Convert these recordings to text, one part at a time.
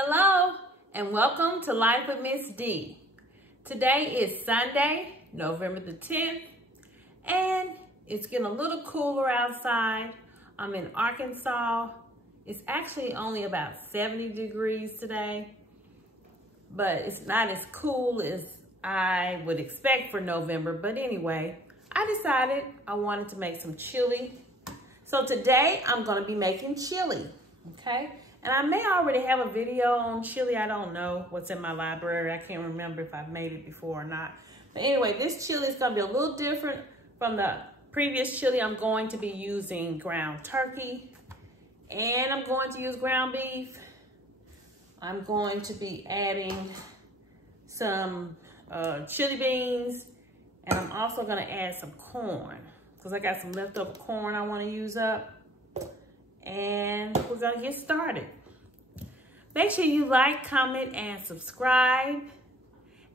Hello and welcome to Life with Miss D. Today is Sunday, November the 10th, and it's getting a little cooler outside. I'm in Arkansas. It's actually only about 70 degrees today, but it's not as cool as I would expect for November. But anyway, I decided I wanted to make some chili. So today I'm going to be making chili, okay? And I may already have a video on chili. I don't know what's in my library. I can't remember if I've made it before or not. But anyway, this chili is going to be a little different from the previous chili. I'm going to be using ground turkey, and I'm going to use ground beef. I'm going to be adding some chili beans, and I'm also going to add some corn because I got some leftover corn I want to use up. And we're gonna get started. Make sure you like, comment, and subscribe.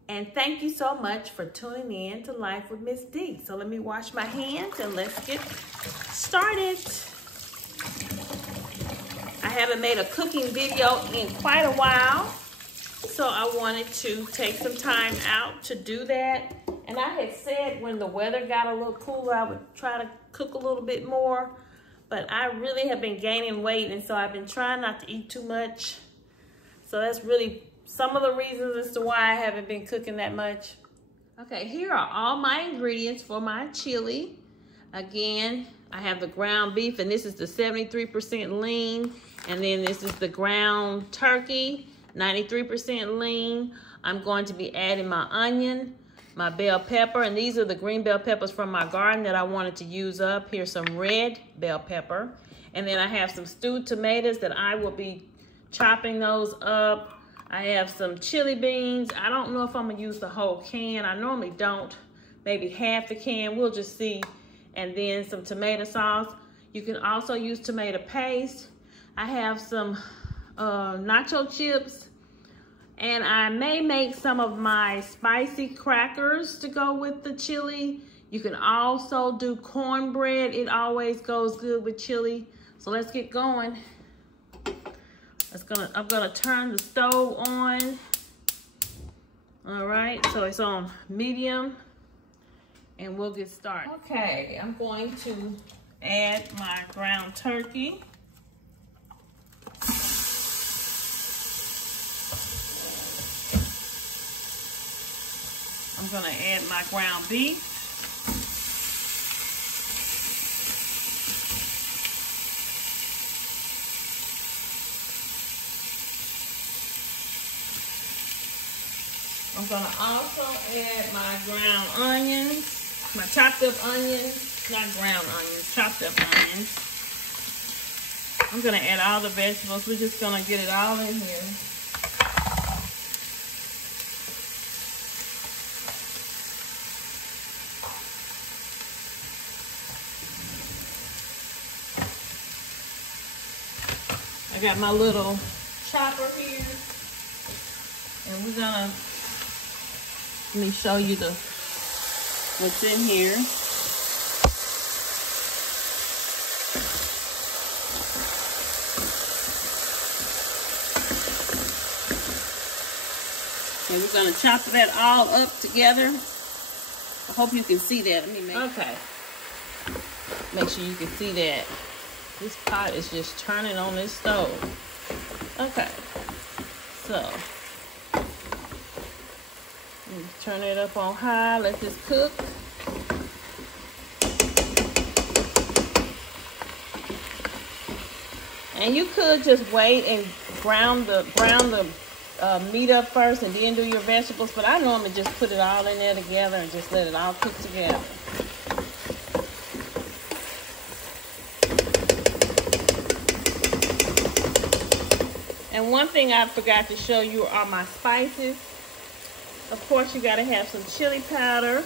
And thank you so much for tuning in to Life with Miss D. So let me wash my hands and let's get started. I haven't made a cooking video in quite a while, so I wanted to take some time out to do that. And I had said when the weather got a little cooler, I would try to cook a little bit more. But I really have been gaining weight, and so I've been trying not to eat too much. So that's really some of the reasons as to why I haven't been cooking that much. Okay, here are all my ingredients for my chili. Again, I have the ground beef, and this is the 73% lean. And then this is the ground turkey, 93% lean. I'm going to be adding my onion, my bell pepper, and these are the green bell peppers from my garden that I wanted to use up. Here's some red bell pepper. And then I have some stewed tomatoes that I will be chopping those up. I have some chili beans. I don't know if I'm gonna use the whole can. I normally don't, maybe half the can, we'll just see. And then some tomato sauce. You can also use tomato paste. I have some nacho chips. And I may make some of my spicy crackers to go with the chili. You can also do cornbread. It always goes good with chili. So let's get going. I'm gonna turn the stove on. All right, so it's on medium and we'll get started. Okay, I'm going to add my ground turkey. I'm gonna add my ground beef. I'm gonna also add my ground onions, my chopped up onions, not ground onions, chopped up onions. I'm gonna add all the vegetables. We're just gonna get it all in here. I got my little chopper here, and we're gonna, let me show you what's in here. And we're gonna chop that all up together. I hope you can see that. Let me make sure you can see that. This pot is just turning on this stove. Okay, so let me turn it up on high. Let this cook. And you could just wait and brown the meat up first and then do your vegetables, but I normally just put it all in there together and just let it all cook together. And one thing I forgot to show you are my spices. Of course, you gotta have some chili powder.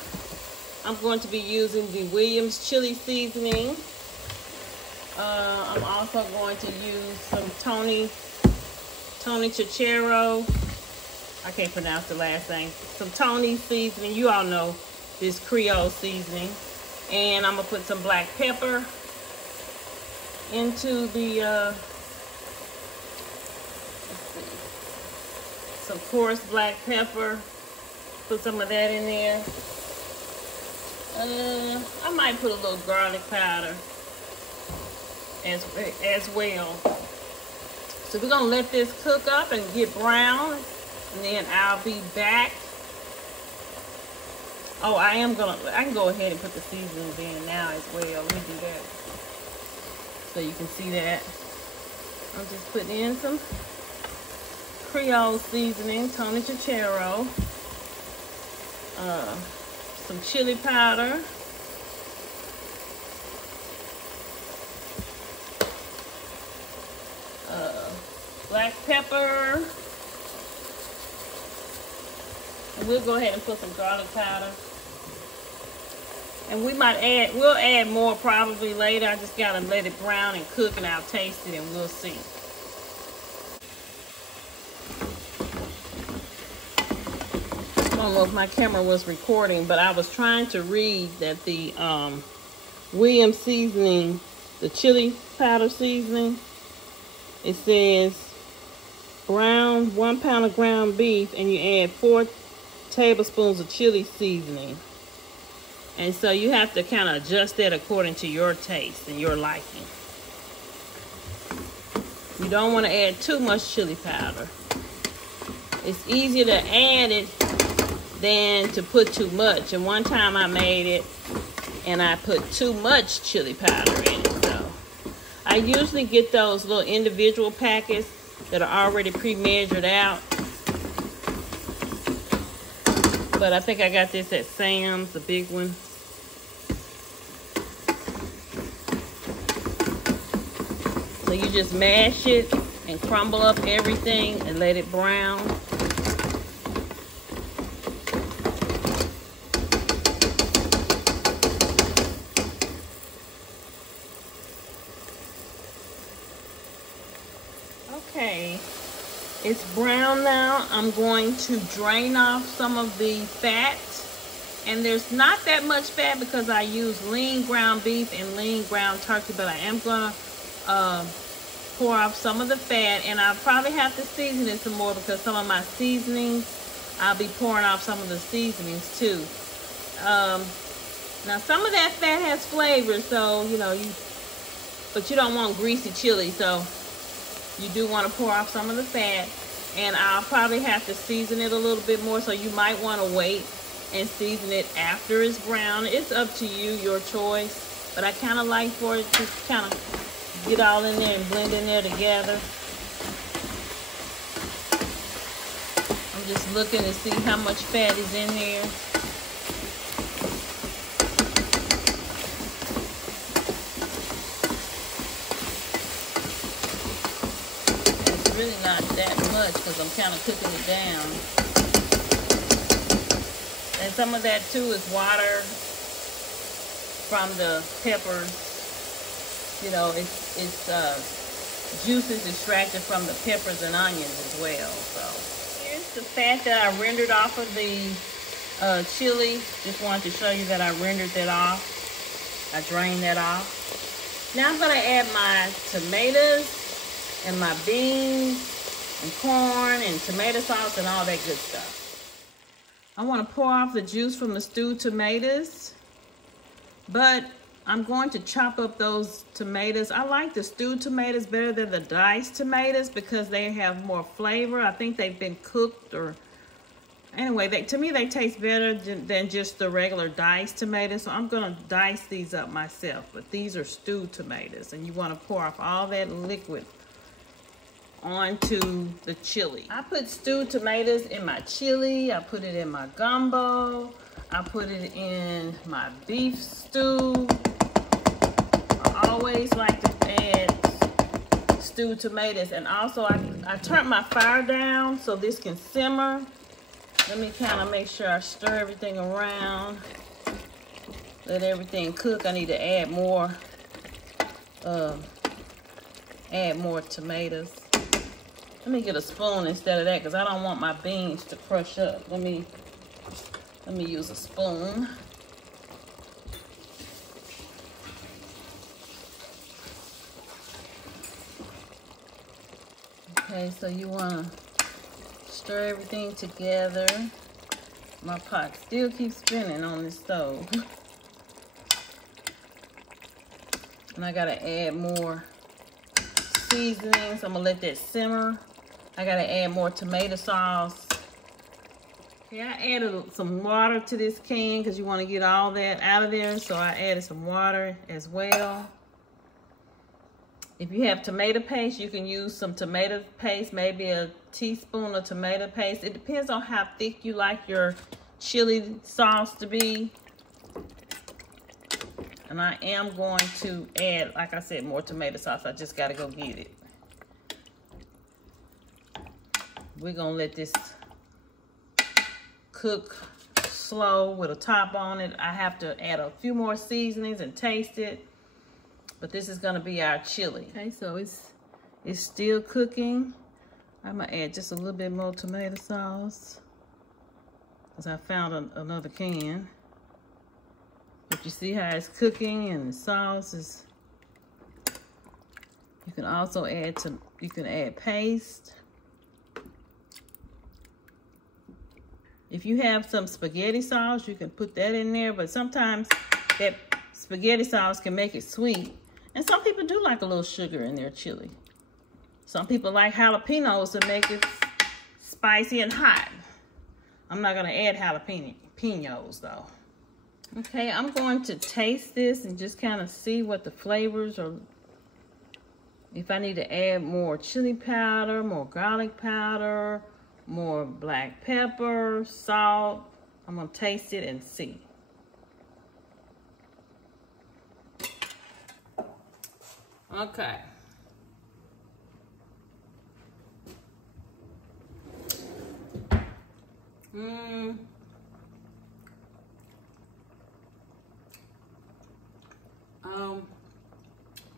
I'm going to be using the Williams chili seasoning. I'm also going to use some Tony Chicharro. I can't pronounce the last name. Some Tony seasoning. You all know this Creole seasoning. And I'm gonna put some black pepper into the, let's see. Some coarse black pepper. Put some of that in there. I might put a little garlic powder as well. So we're gonna let this cook up and get brown, and then I'll be back. Oh, I can go ahead and put the seasonings in now as well. Let me do that so you can see that. I'm just putting in some Creole seasoning, Tony Chachero, some chili powder, black pepper, and we'll go ahead and put some garlic powder. And we'll add more probably later. I just gotta let it brown and cook, and I'll taste it and we'll see. I don't know if my camera was recording, but I was trying to read that the Williams seasoning, the chili powder seasoning, it says 1 pound of ground beef, and you add 4 tablespoons of chili seasoning. And so you have to kind of adjust that according to your taste and your liking. You don't want to add too much chili powder. It's easier to add it than to put too much. And one time I made it and I put too much chili powder in it. So I usually get those little individual packets that are already pre-measured out. But I think I got this at Sam's, the big one. So you just mash it and crumble up everything and let it brown. Okay, it's brown now. I'm going to drain off some of the fat. And there's not that much fat because I use lean ground beef and lean ground turkey, but I am gonna pour off some of the fat, and I'll probably have to season it some more because some of my seasonings, I'll be pouring off some of the seasonings too. Now some of that fat has flavor, so but you don't want greasy chili, so you do want to pour off some of the fat, and I'll probably have to season it a little bit more, so you might want to wait and season it after it's brown. It's up to you, your choice, but I kind of like for it to kind of get all in there and blend in there together. I'm just looking to see how much fat is in there. It's really not that much because I'm kind of cooking it down. And some of that too is water from the peppers. It's juices extracted from the peppers and onions as well. So here's the fat that I rendered off of the chili. Just wanted to show you that I rendered that off. I drained that off. Now I'm going to add my tomatoes and my beans and corn and tomato sauce and all that good stuff. I want to pour off the juice from the stewed tomatoes, but I'm going to chop up those tomatoes. I like the stewed tomatoes better than the diced tomatoes because they have more flavor. I think they've been cooked, or anyway, to me they taste better than just the regular diced tomatoes. So I'm gonna dice these up myself, but these are stewed tomatoes, and you wanna pour off all that liquid onto the chili. I put stewed tomatoes in my chili. I put it in my gumbo. I put it in my beef stew. I always like to add stewed tomatoes, and also I turned my fire down so this can simmer. Let me kind of make sure I stir everything around. Let everything cook. I need to add more tomatoes. Let me get a spoon instead of that because I don't want my beans to crush up. Let me use a spoon. Okay, so you want to Stir everything together. My pot still keeps spinning on this stove. And I gotta add more seasonings. I'm gonna let that simmer. I gotta add more tomato sauce. Okay, I added some water to this can because you want to get all that out of there. So I added some water as well. If you have tomato paste, you can use some tomato paste, maybe a teaspoon of tomato paste. It depends on how thick you like your chili sauce to be. And I am going to add, like I said, more tomato sauce. I just got to go get it. We're going to let this cook slow with a top on it. I have to add a few more seasonings and taste it. But this is gonna be our chili. Okay, so it's still cooking. I'm gonna add just a little bit more tomato sauce because I found another can. But you see how it's cooking and the sauce is. You can also add paste. If you have some spaghetti sauce, you can put that in there, but sometimes that spaghetti sauce can make it sweet. And some people do like a little sugar in their chili. Some people like jalapenos to make it spicy and hot. I'm not gonna add jalapenos though. Okay, I'm going to taste this and just kind of see what the flavors are. If I need to add more chili powder, more garlic powder, more black pepper, salt. I'm gonna taste it and see. Okay.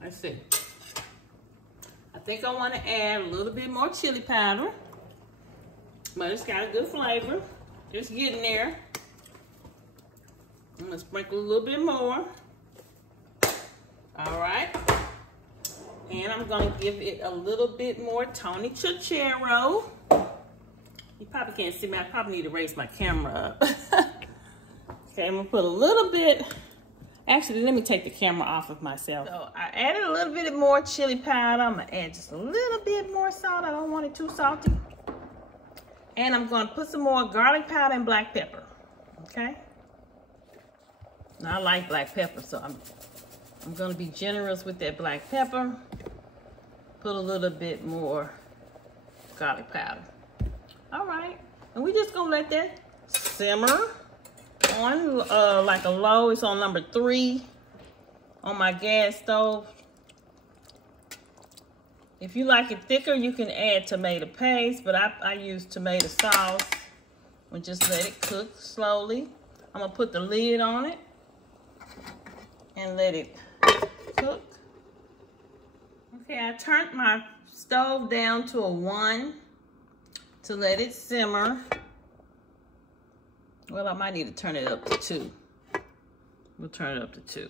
Let's see. I think I want to add a little bit more chili powder. But it's got a good flavor. Just getting there. I'm gonna sprinkle a little bit more. All right. And I'm gonna give it a little bit more Tony Chachero. You probably can't see me. I probably need to raise my camera up. Okay, I'm gonna put a little bit. Actually, let me take the camera off of myself. So I added a little bit more chili powder. I'm gonna add just a little bit more salt. I don't want it too salty. And I'm going to put some more garlic powder and black pepper, okay? Now, I like black pepper, so I'm going to be generous with that black pepper. Put a little bit more garlic powder. All right, and we're just going to let that simmer on like a low. It's on number 3 on my gas stove. If you like it thicker, you can add tomato paste, but I use tomato sauce. We'll just let it cook slowly. I'm gonna put the lid on it and let it cook. Okay, I turned my stove down to a 1 to let it simmer. Well, I might need to turn it up to 2. We'll turn it up to 2.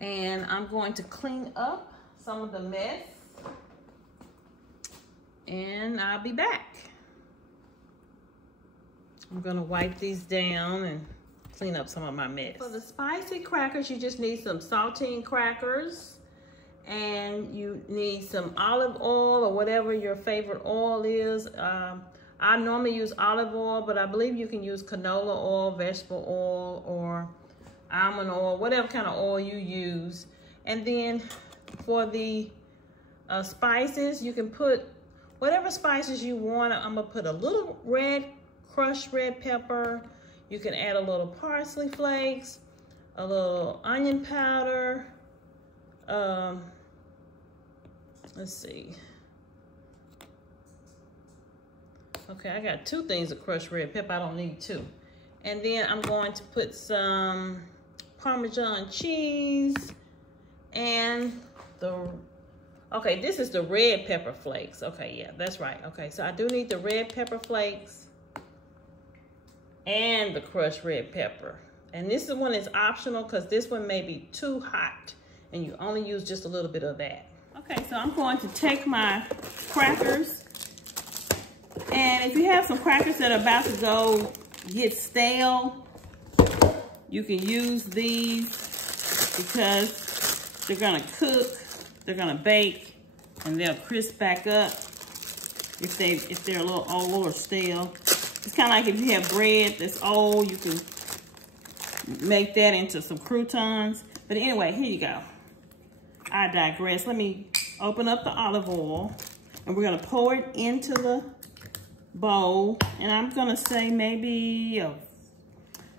And I'm going to clean up some of the mess, and I'll be back. I'm gonna wipe these down and clean up some of my mess. For the spicy crackers, you just need some saltine crackers, and you need some olive oil or whatever your favorite oil is. I normally use olive oil, but I believe you can use canola oil, vegetable oil, or almond oil, whatever kind of oil you use. And then for the spices, you can put whatever spices you want. I'm gonna put a little crushed red pepper. You can add a little parsley flakes, a little onion powder. Let's see. Okay, I got 2 things of crushed red pepper. I don't need 2. And then I'm going to put some Parmesan cheese and okay, this is the red pepper flakes. Okay, yeah, that's right. Okay, so I do need the red pepper flakes and the crushed red pepper. And this one is optional because this one may be too hot and you only use just a little bit of that. Okay, so I'm going to take my crackers if you have some crackers that are about to go get stale, you can use these because they're gonna cook, they're gonna bake, and they'll crisp back up if they're a little old or stale. It's kind of like if you have bread that's old, you can make that into some croutons. But anyway, here you go. I digress. Let me open up the olive oil, and we're gonna pour it into the bowl. And I'm gonna say maybe,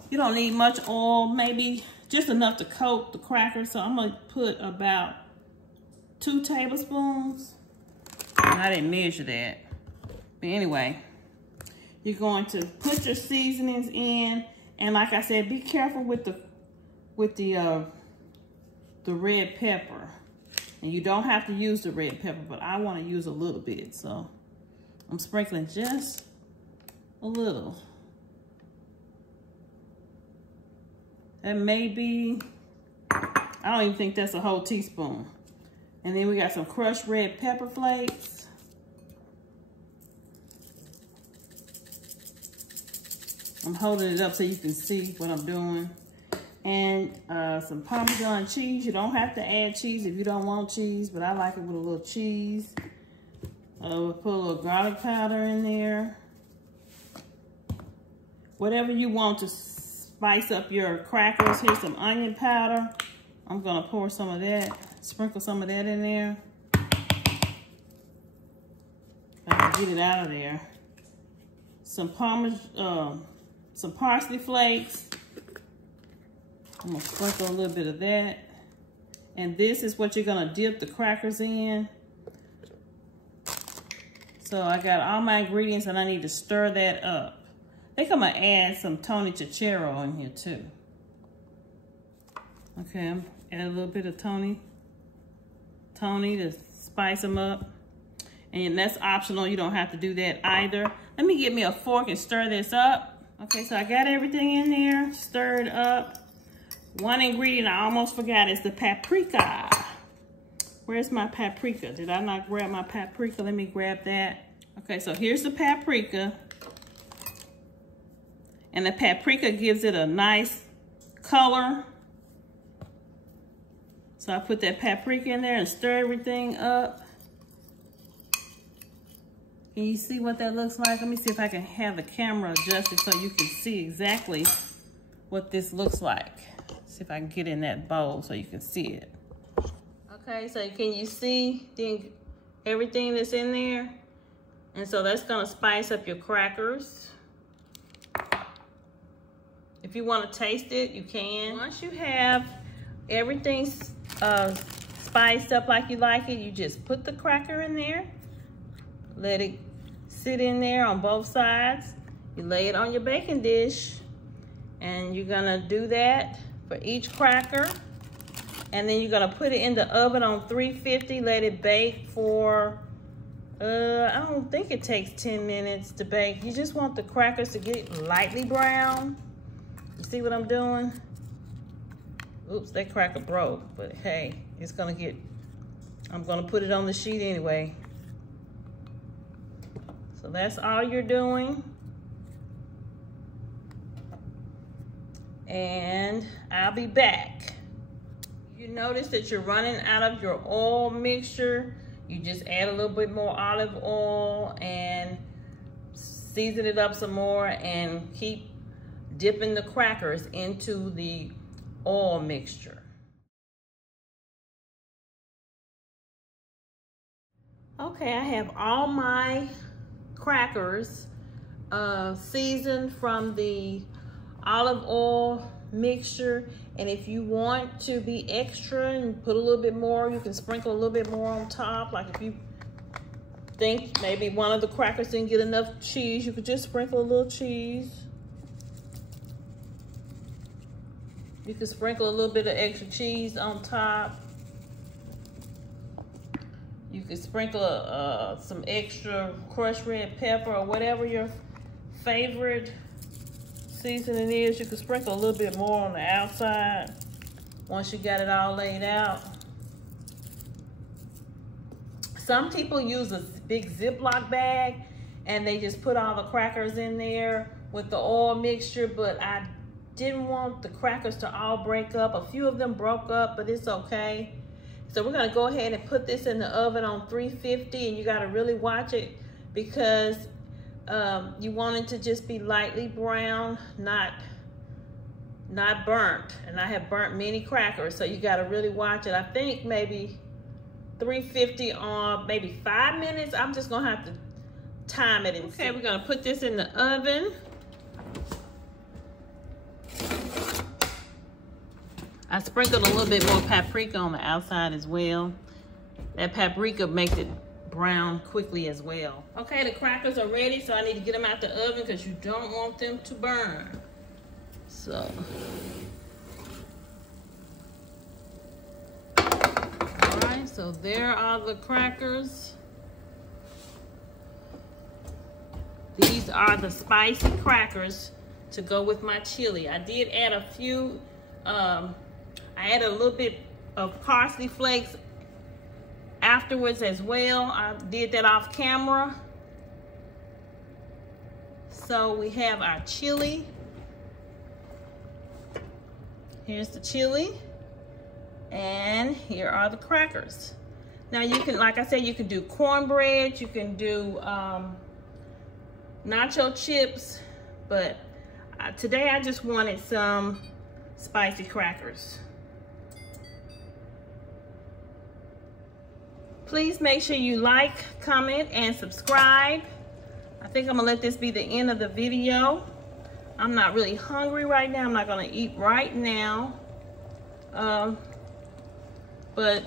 you don't need much oil, maybe just enough to coat the crackers. So I'm gonna put about 2 tablespoons. And I didn't measure that. But anyway, you're going to put your seasonings in. And like I said, be careful with the red pepper. And you don't have to use the red pepper, but I want to use a little bit. So I'm sprinkling just a little. That may be, I don't even think that's a whole teaspoon. And then we got some crushed red pepper flakes. I'm holding it up so you can see what I'm doing. And some Parmesan cheese. You don't have to add cheese if you don't want cheese, but I like it with a little cheese. We'll put a little garlic powder in there. Whatever you want to spice up your crackers. Here's some onion powder. I'm gonna pour some of that, sprinkle some of that in there. I can get it out of there. Some parsley flakes. I'm gonna sprinkle a little bit of that. And this is what you're gonna dip the crackers in. So I got all my ingredients and I need to stir that up. I think I'm gonna add some Tony Chicharro in here too. Okay, I'm add a little bit of Tony to spice them up. And that's optional, you don't have to do that either. Let me get me a fork and stir this up. Okay, so I got everything in there, stirred up. One ingredient I almost forgot is the paprika. Where's my paprika? Did I not grab my paprika? Let me grab that. Okay, so here's the paprika. And the paprika gives it a nice color. So I put that paprika in there and stir everything up. Can you see what that looks like? Let me see if I can have the camera adjusted so you can see exactly what this looks like. See if I can get in that bowl so you can see it. Okay, so can you see everything that's in there? And so that's gonna spice up your crackers. If you wanna taste it, you can. Once you have everything spiced up like you like it, you just put the cracker in there, let it sit in there on both sides. You lay it on your baking dish, and you're gonna do that for each cracker. And then you're gonna put it in the oven on 350, let it bake for, I don't think it takes 10 minutes to bake. You just want the crackers to get lightly brown. You see what I'm doing? Oops, that cracker broke, but hey, it's gonna get, I'm gonna put it on the sheet anyway. So that's all you're doing. And I'll be back. You notice that you're running out of your oil mixture. You just add a little bit more olive oil and season it up some more and keep dipping the crackers into the oil mixture. Okay, I have all my crackers seasoned from the olive oil mixture. And if you want to be extra and put a little bit more, you can sprinkle a little bit more on top. Like if you think maybe one of the crackers didn't get enough cheese, you could just sprinkle a little cheese. You can sprinkle a little bit of extra cheese on top. You could sprinkle some extra crushed red pepper or whatever your favorite seasoning is. You could sprinkle a little bit more on the outside once you got it all laid out. Some people use a big Ziploc bag and they just put all the crackers in there with the oil mixture, but I didn't want the crackers to all break up. A few of them broke up, but it's okay. So we're gonna go ahead and put this in the oven on 350, and you gotta really watch it because you want it to just be lightly brown, not burnt. And I have burnt many crackers, so you gotta really watch it. I think maybe 350 on maybe 5 minutes. I'm just gonna have to time it and see. We're gonna put this in the oven. I sprinkled a little bit more paprika on the outside as well. That paprika makes it brown quickly as well. Okay, the crackers are ready, so I need to get them out the oven because you don't want them to burn. So, all right, so there are the crackers. These are the spicy crackers to go with my chili. I did add a few, I added a little bit of parsley flakes afterwards as well. I did that off camera. So we have our chili. Here's the chili. And here are the crackers. Now you can, like I said, you can do cornbread, you can do nacho chips, but today I just wanted some spicy crackers. Please make sure you like, comment, and subscribe. I think I'm gonna let this be the end of the video. I'm not really hungry right now. I'm not gonna eat right now. But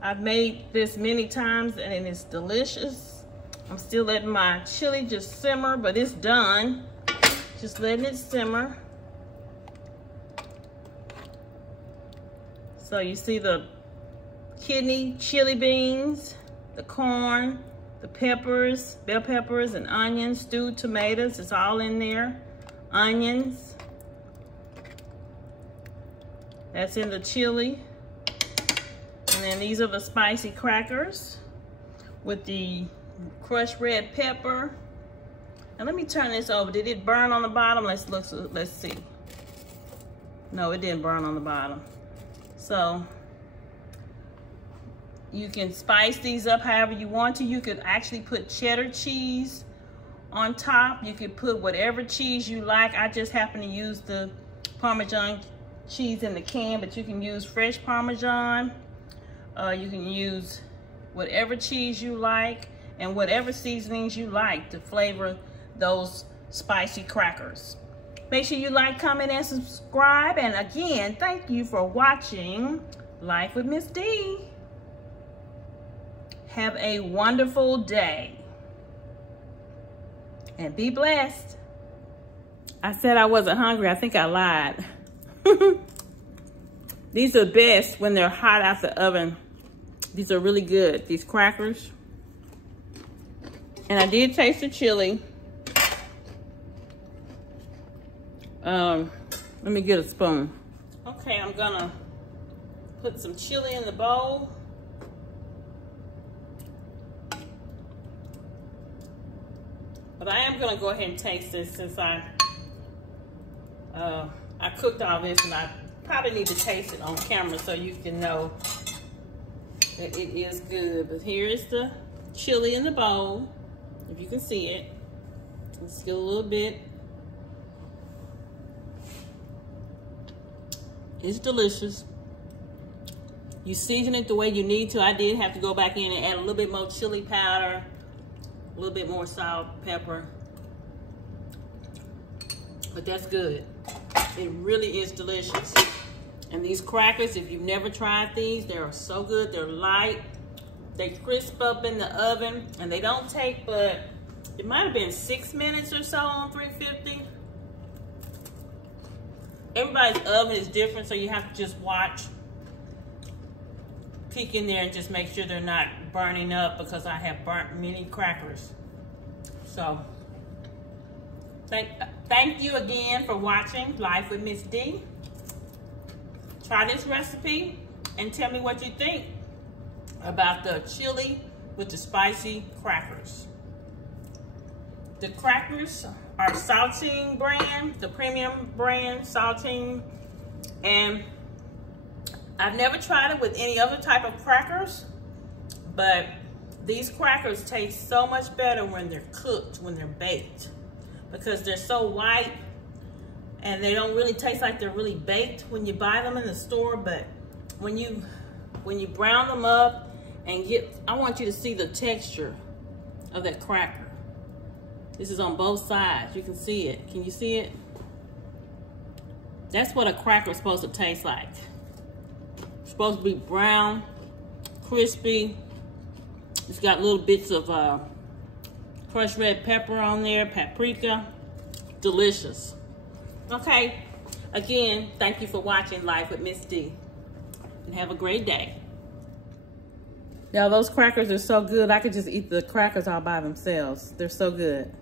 I've made this many times and it's delicious. I'm still letting my chili just simmer, but it's done. Just letting it simmer. So you see the kidney chili beans, the corn, the peppers, bell peppers and onions, stewed tomatoes, it's all in there. Onions. That's in the chili. And then these are the spicy crackers with the crushed red pepper. And let me turn this over. Did it burn on the bottom? Let's look. Let's see. No, it didn't burn on the bottom. So you can spice these up however you want to. You could actually put cheddar cheese on top. You could put whatever cheese you like. I just happen to use the Parmesan cheese in the can, but you can use fresh Parmesan. You can use whatever cheese you like and whatever seasonings you like to flavor those spicy crackers. Make sure you like, comment, and subscribe. And again, thank you for watching Life with Miss D. Have a wonderful day. And be blessed. I said I wasn't hungry. I think I lied. These are best when they're hot out the oven. These are really good, these crackers. And I did taste the chili. Let me get a spoon. Okay, I'm gonna put some chili in the bowl. But I am gonna go ahead and taste this since I cooked all this, and I probably need to taste it on camera so you can know that it is good. But here is the chili in the bowl, if you can see it. Let's get a little bit. It's delicious. You season it the way you need to. I did have to go back in and add a little bit more chili powder, a little bit more salt, pepper. But that's good. It really is delicious. And these crackers, if you've never tried these, they are so good. They're light. They crisp up in the oven. And they don't take but, it might have been 6 minutes or so on 350. Everybody's oven is different, so you have to just watch. Peek in there and just make sure they're not burning up, because I have burnt many crackers. So, thank you again for watching Life with Miss D. Try this recipe and tell me what you think about the chili with the spicy crackers. The crackers are Saltine brand, the premium brand, Saltine. And I've never tried it with any other type of crackers, but these crackers taste so much better when they're cooked, when they're baked, because they're so white and they don't really taste like they're really baked when you buy them in the store. But when you brown them up and I want you to see the texture of that cracker. This is on both sides. You can see it. Can you see it? That's what a cracker is supposed to taste like. It's supposed to be brown, crispy. It's got little bits of crushed red pepper on there, paprika. Delicious. Okay, again, thank you for watching Life with Miss D. And have a great day. Now those crackers are so good, I could just eat the crackers all by themselves. They're so good.